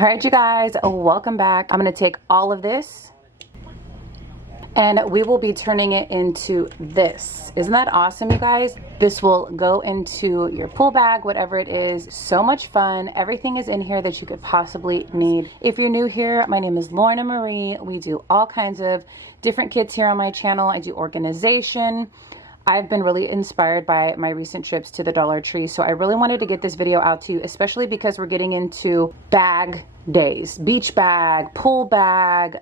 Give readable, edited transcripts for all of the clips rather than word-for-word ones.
All right, you guys, welcome back. I'm going to take all of this and we will be turning it into this. Isn't that awesome, you guys? This will go into your pool bag, whatever it is. So much fun. Everything is in here that you could possibly need. If you're new here, my name is Lorna Marie. We do all kinds of different kits here on my channel. I do organization. I've been really inspired by my recent trips to the Dollar Tree, so I really wanted to get this video out to you, especially because we're getting into bag days. Beach bag, pool bag,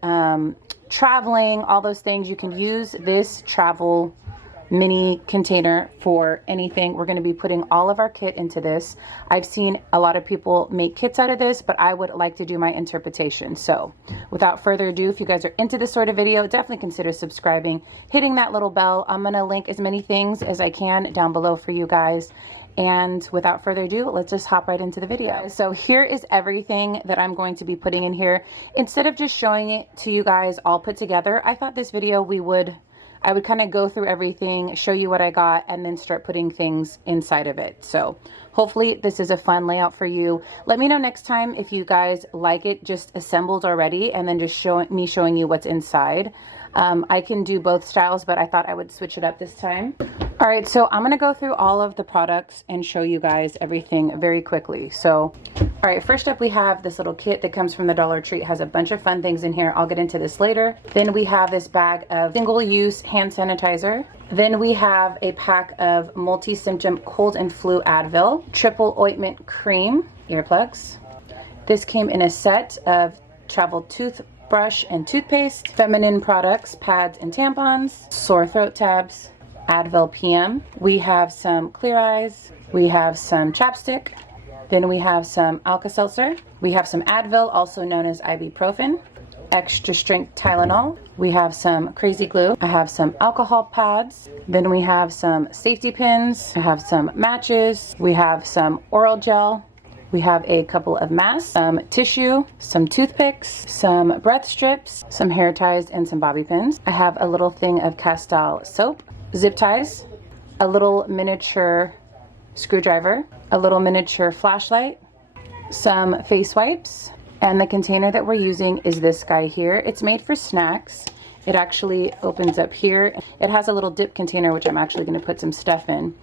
traveling, all those things. You can use this travel mini container for anything. We're going to be putting all of our kit into this. I've seen a lot of people make kits out of this, but I would like to do my interpretation. So without further ado, if you guys are into this sort of video, definitely consider subscribing, hitting that little bell. I'm going to link as many things as I can down below for you guys. And without further ado, let's just hop right into the video. So here is everything that I'm going to be putting in here. Instead of just showing it to you guys all put together, I thought this video I would kind of go through everything, show you what I got, and then start putting things inside of it. So hopefully this is a fun layout for you. Let me know next time if you guys like it just assembled already and then just showing you what's inside. I can do both styles, but I thought I would switch it up this time. All right, so I'm gonna go through all of the products and show you guys everything very quickly. So, all right, first up we have this little kit that comes from the Dollar Tree. It has a bunch of fun things in here. I'll get into this later. Then we have this bag of single-use hand sanitizer. Then we have a pack of multi-symptom cold and flu Advil, triple ointment cream, earplugs. This came in a set of travel toothbrush and toothpaste, feminine products, pads and tampons, sore throat tabs, Advil PM. We have some Clear Eyes. We have some chapstick. Then we have some Alka-Seltzer. We have some Advil, also known as ibuprofen. Extra strength Tylenol. We have some Crazy Glue. I have some alcohol pads. Then we have some safety pins. I have some matches. We have some oral gel. We have a couple of masks, some tissue, some toothpicks, some breath strips, some hair ties, and some bobby pins. I have a little thing of Castile soap, zip ties, a little miniature screwdriver, a little miniature flashlight, some face wipes, and the container that we're using is this guy here. It's made for snacks. It actually opens up here. It has a little dip container, which I'm actually going to put some stuff in.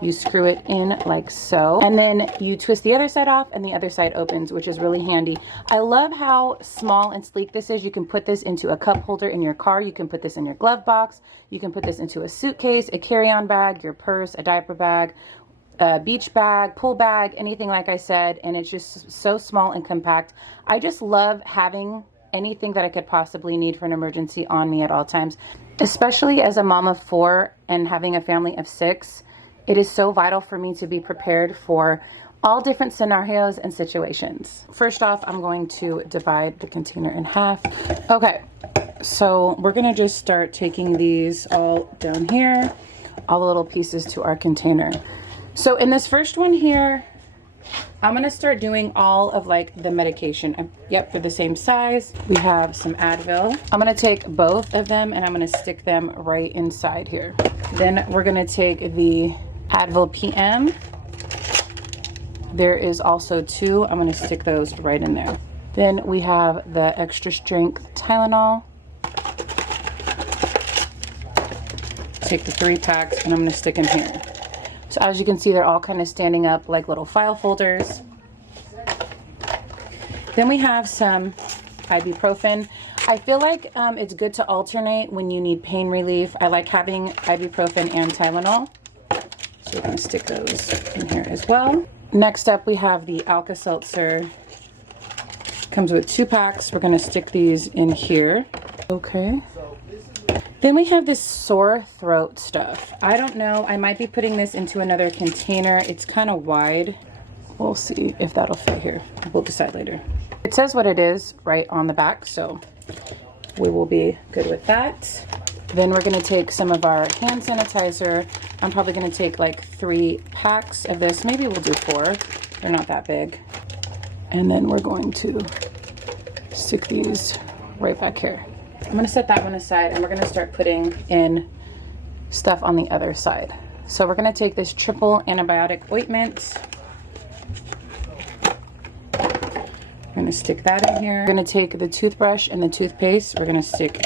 You screw it in like so, and then you twist the other side off and the other side opens, which is really handy. I love how small and sleek this is. You can put this into a cup holder in your car. You can put this in your glove box. You can put this into a suitcase, a carry-on bag, your purse, a diaper bag, a beach bag, pool bag, anything like I said, and it's just so small and compact. I just love having anything that I could possibly need for an emergency on me at all times, especially as a mom of 4 and having a family of 6. It is so vital for me to be prepared for all different scenarios and situations. First off, I'm going to divide the container in half. Okay, so we're gonna just start taking these all down here, all the little pieces to our container. So in this first one here, I'm gonna start doing all of like the medication. Yep, for the same size. We have some Advil. I'm gonna take both of them and I'm gonna stick them right inside here. Then we're gonna take the Advil PM. There is also 2. I'm going to stick those right in there. Then we have the extra strength Tylenol. Take the 3 packs and I'm going to stick them here. So as you can see, they're all kind of standing up like little file folders. Then we have some ibuprofen. I feel like it's good to alternate when you need pain relief. I like having ibuprofen and Tylenol. So we're going to stick those in here as well. Next up, we have the Alka-Seltzer. Comes with 2 packs. We're going to stick these in here. Okay. Then we have this sore throat stuff. I don't know. I might be putting this into another container. It's kind of wide. We'll see if that'll fit here. We'll decide later. It says what it is right on the back, so we will be good with that. Then we're going to take some of our hand sanitizer. I'm probably going to take like 3 packs of this. Maybe we'll do 4. They're not that big. And then we're going to stick these right back here. I'm going to set that one aside and we're going to start putting in stuff on the other side. So we're going to take this triple antibiotic ointment. gonna stick that in here. We're gonna take the toothbrush and the toothpaste. We're gonna stick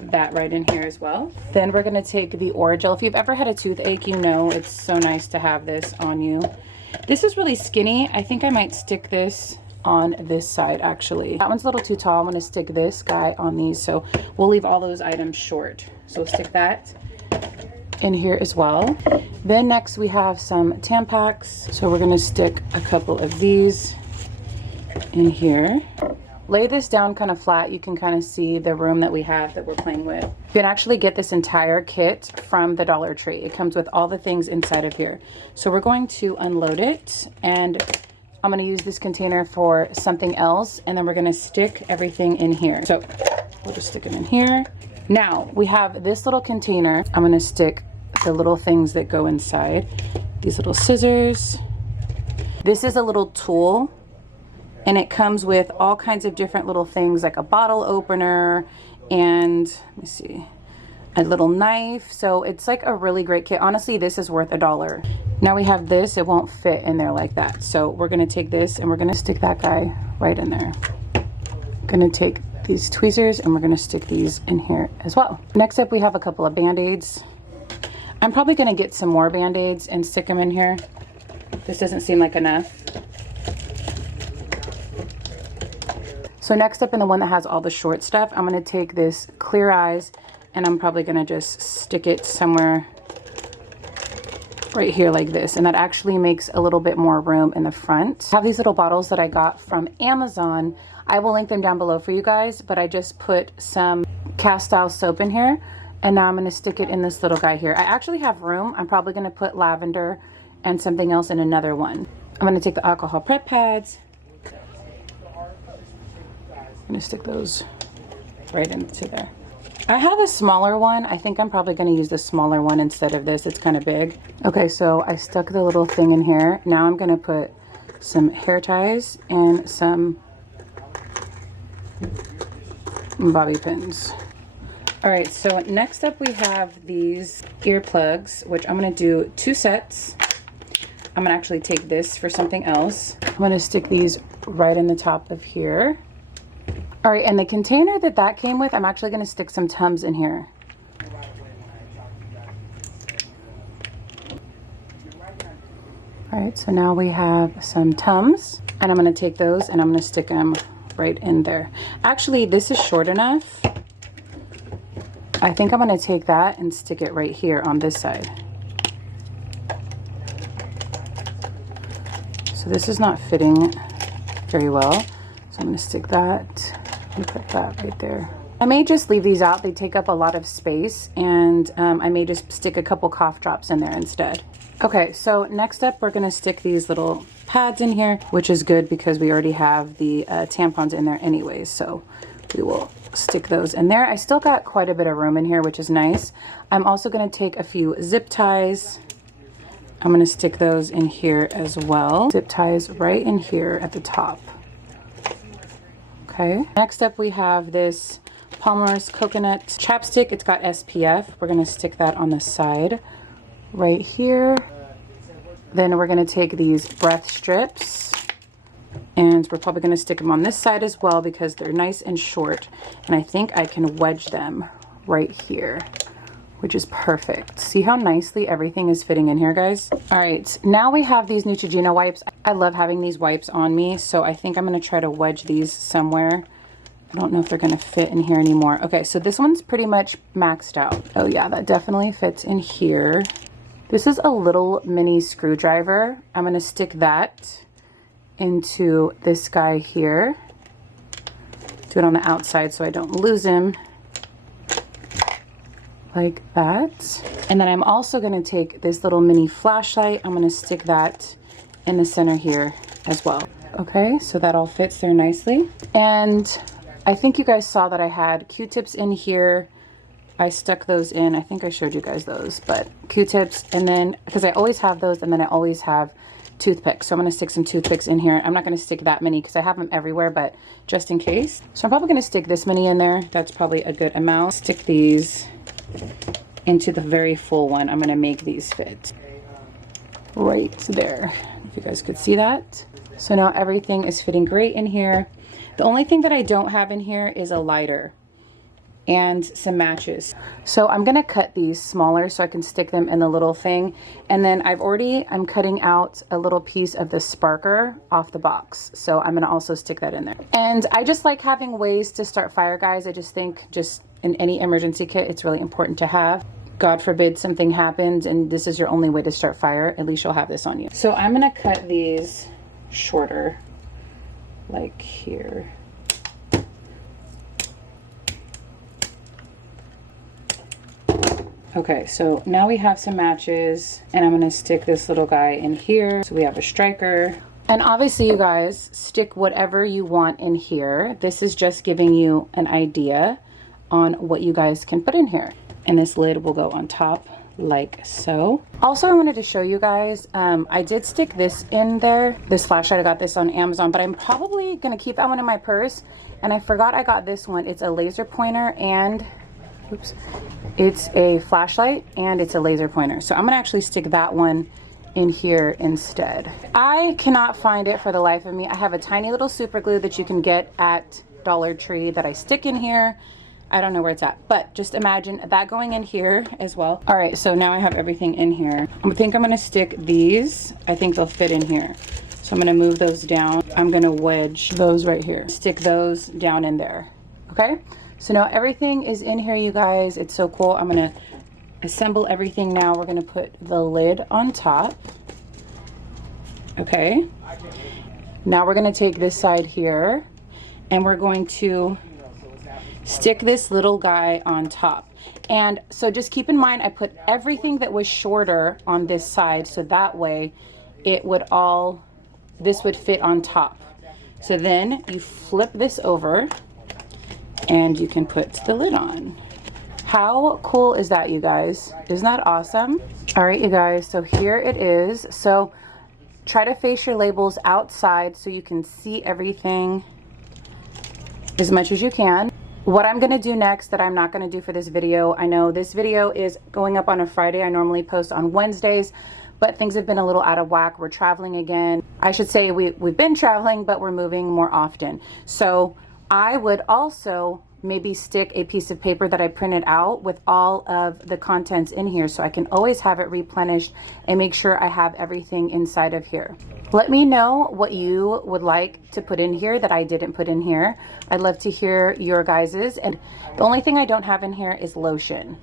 that right in here as well. Then we're gonna take the Orajel. If you've ever had a toothache, you know it's so nice to have this on you. This is really skinny. I think I might stick this on this side actually. That one's a little too tall. I'm gonna stick this guy on these, so we'll leave all those items short. So we'll stick that in here as well. Then next we have some Tampax. So we're gonna stick a couple of these in here. Lay this down kind of flat. You can kind of see the room that we have that we're playing with. You can actually get this entire kit from the Dollar Tree. It comes with all the things inside of here. So we're going to unload it, and I'm going to use this container for something else, and then we're going to stick everything in here. So we'll just stick it in here. Now we have this little container. I'm going to stick the little things that go inside. These little scissors. This is a little tool, and it comes with all kinds of different little things like a bottle opener and, let me see, a little knife. So it's like a really great kit. Honestly, this is worth $1. Now we have this. It won't fit in there like that. So we're going to take this and we're going to stick that guy right in there. Going to take these tweezers and we're going to stick these in here as well. Next up, we have a couple of Band-Aids. I'm probably going to get some more Band-Aids and stick them in here. This doesn't seem like enough. So next up, in the one that has all the short stuff, I'm going to take this Clear Eyes and I'm probably going to just stick it somewhere right here like this, and that actually makes a little bit more room in the front. I have these little bottles that I got from Amazon. I will link them down below for you guys, but I just put some cast style soap in here, and now I'm going to stick it in this little guy here. I actually have room. I'm probably going to put lavender and something else in another one. I'm going to take the alcohol prep pads. I'm going to stick those right into there. I have a smaller one. I think I'm probably going to use the smaller one instead of this. It's kind of big. Okay, so I stuck the little thing in here. Now I'm going to put some hair ties and some bobby pins. All right, so next up we have these earplugs, which I'm going to do 2 sets. I'm going to actually take this for something else. I'm going to stick these right in the top of here. All right, and the container that came with, I'm actually going to stick some Tums in here. All right, so now we have some Tums, and I'm going to take those and I'm going to stick them right in there. Actually, this is short enough. I think I'm going to take that and stick it right here on this side. So this is not fitting very well. So I'm going to stick that and put that right there. I may just leave these out. They take up a lot of space, and I may just stick a couple cough drops in there instead. Okay, so next up we're going to stick these little pads in here, which is good because we already have the tampons in there anyways. So we will stick those in there. I still got quite a bit of room in here, which is nice. I'm also going to take a few zip ties. I'm going to stick those in here as well. Zip ties right in here at the top. Okay. Next up we have this Palmer's Coconut Chapstick. It's got SPF. We're going to stick that on the side right here. Then we're going to take these breath strips, and we're probably going to stick them on this side as well because they're nice and short, and I think I can wedge them right here, which is perfect. See how nicely everything is fitting in here, guys? All right, now we have these Neutrogena wipes. I love having these wipes on me, so I think I'm going to try to wedge these somewhere. I don't know if they're going to fit in here anymore. Okay, so this one's pretty much maxed out. Oh yeah, that definitely fits in here. This is a little mini screwdriver. I'm going to stick that into this guy here. Do it on the outside so I don't lose him. Like that. And then I'm also going to take this little mini flashlight. I'm going to stick that in the center here as well. Okay, so that all fits there nicely. And I think you guys saw that I had Q-tips in here. I stuck those in. I think I showed you guys those, but Q-tips, and then because I always have those, and then I always have toothpicks. So I'm going to stick some toothpicks in here. I'm not going to stick that many because I have them everywhere, but just in case. So I'm probably going to stick this many in there. That's probably a good amount. Stick these into the very full one. I'm going to make these fit right there. If you guys could see that. So now everything is fitting great in here. The only thing that I don't have in here is a lighter and some matches. So I'm gonna cut these smaller so I can stick them in the little thing. And then I'm cutting out a little piece of the sparker off the box. So I'm gonna also stick that in there. And I just like having ways to start fire, guys. I just think in any emergency kit, it's really important to have. God forbid something happens and this is your only way to start fire, at least you'll have this on you. So I'm gonna cut these shorter, like here. Okay, so now we have some matches and I'm gonna stick this little guy in here. So we have a striker. And obviously you guys stick whatever you want in here. This is just giving you an idea on what you guys can put in here. And this lid will go on top like so. Also, I wanted to show you guys, I did stick this in there. This flashlight, I got this on Amazon, but I'm probably gonna keep that one in my purse. And I forgot I got this one. It's a laser pointer and, oops, it's a flashlight and it's a laser pointer. So I'm gonna actually stick that one in here instead. I cannot find it for the life of me. I have a tiny little super glue that you can get at Dollar Tree that I stick in here. I don't know where it's at, but just imagine that going in here as well. All right, so now I have everything in here. I think I'm gonna stick these. I think they'll fit in here. So I'm gonna move those down. I'm gonna wedge those right here. Stick those down in there, okay? So now everything is in here, you guys. It's so cool. I'm gonna assemble everything now. We're gonna put the lid on top, okay? Now we're gonna take this side here and we're going to stick this little guy on top. And so just keep in mind, I put everything that was shorter on this side, so that way this would fit on top. So then you flip this over and you can put the lid on. How cool is that, you guys? Isn't that awesome? All right, you guys, so here it is. So try to face your labels outside so you can see everything as much as you can. What I'm gonna do next that I'm not gonna do for this video, I know this video is going up on a Friday. I normally post on Wednesdays, but things have been a little out of whack. We're traveling again. I should say we've been traveling, but we're moving more often. So I would also maybe stick a piece of paper that I printed out with all of the contents in here so I can always have it replenished and make sure I have everything inside of here. Let me know what you would like to put in here that I didn't put in here. I'd love to hear your guys's. And the only thing I don't have in here is lotion.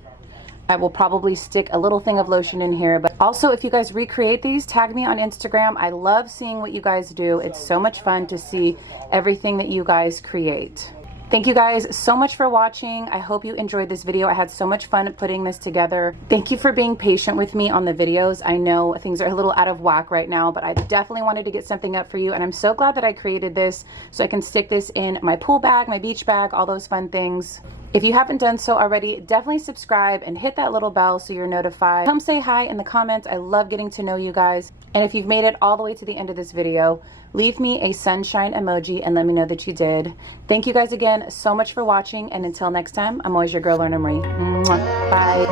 I will probably stick a little thing of lotion in here, but also if you guys recreate these, tag me on Instagram. I love seeing what you guys do. It's so much fun to see everything that you guys create. Thank you guys so much for watching. I hope you enjoyed this video. I had so much fun putting this together. Thank you for being patient with me on the videos. I know things are a little out of whack right now, but I definitely wanted to get something up for you. And I'm so glad that I created this so I can stick this in my pool bag, my beach bag, all those fun things. If you haven't done so already, definitely subscribe and hit that little bell so you're notified. Come say hi in the comments. I love getting to know you guys. And if you've made it all the way to the end of this video, leave me a sunshine emoji and let me know that you did. Thank you guys again so much for watching, and until next time, I'm always your girl, Lorna Marie. Mwah. Bye.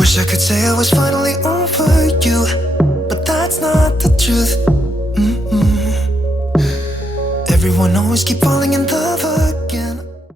Wish I could say I was finally over you, but that's not the truth. Everyone always keep falling in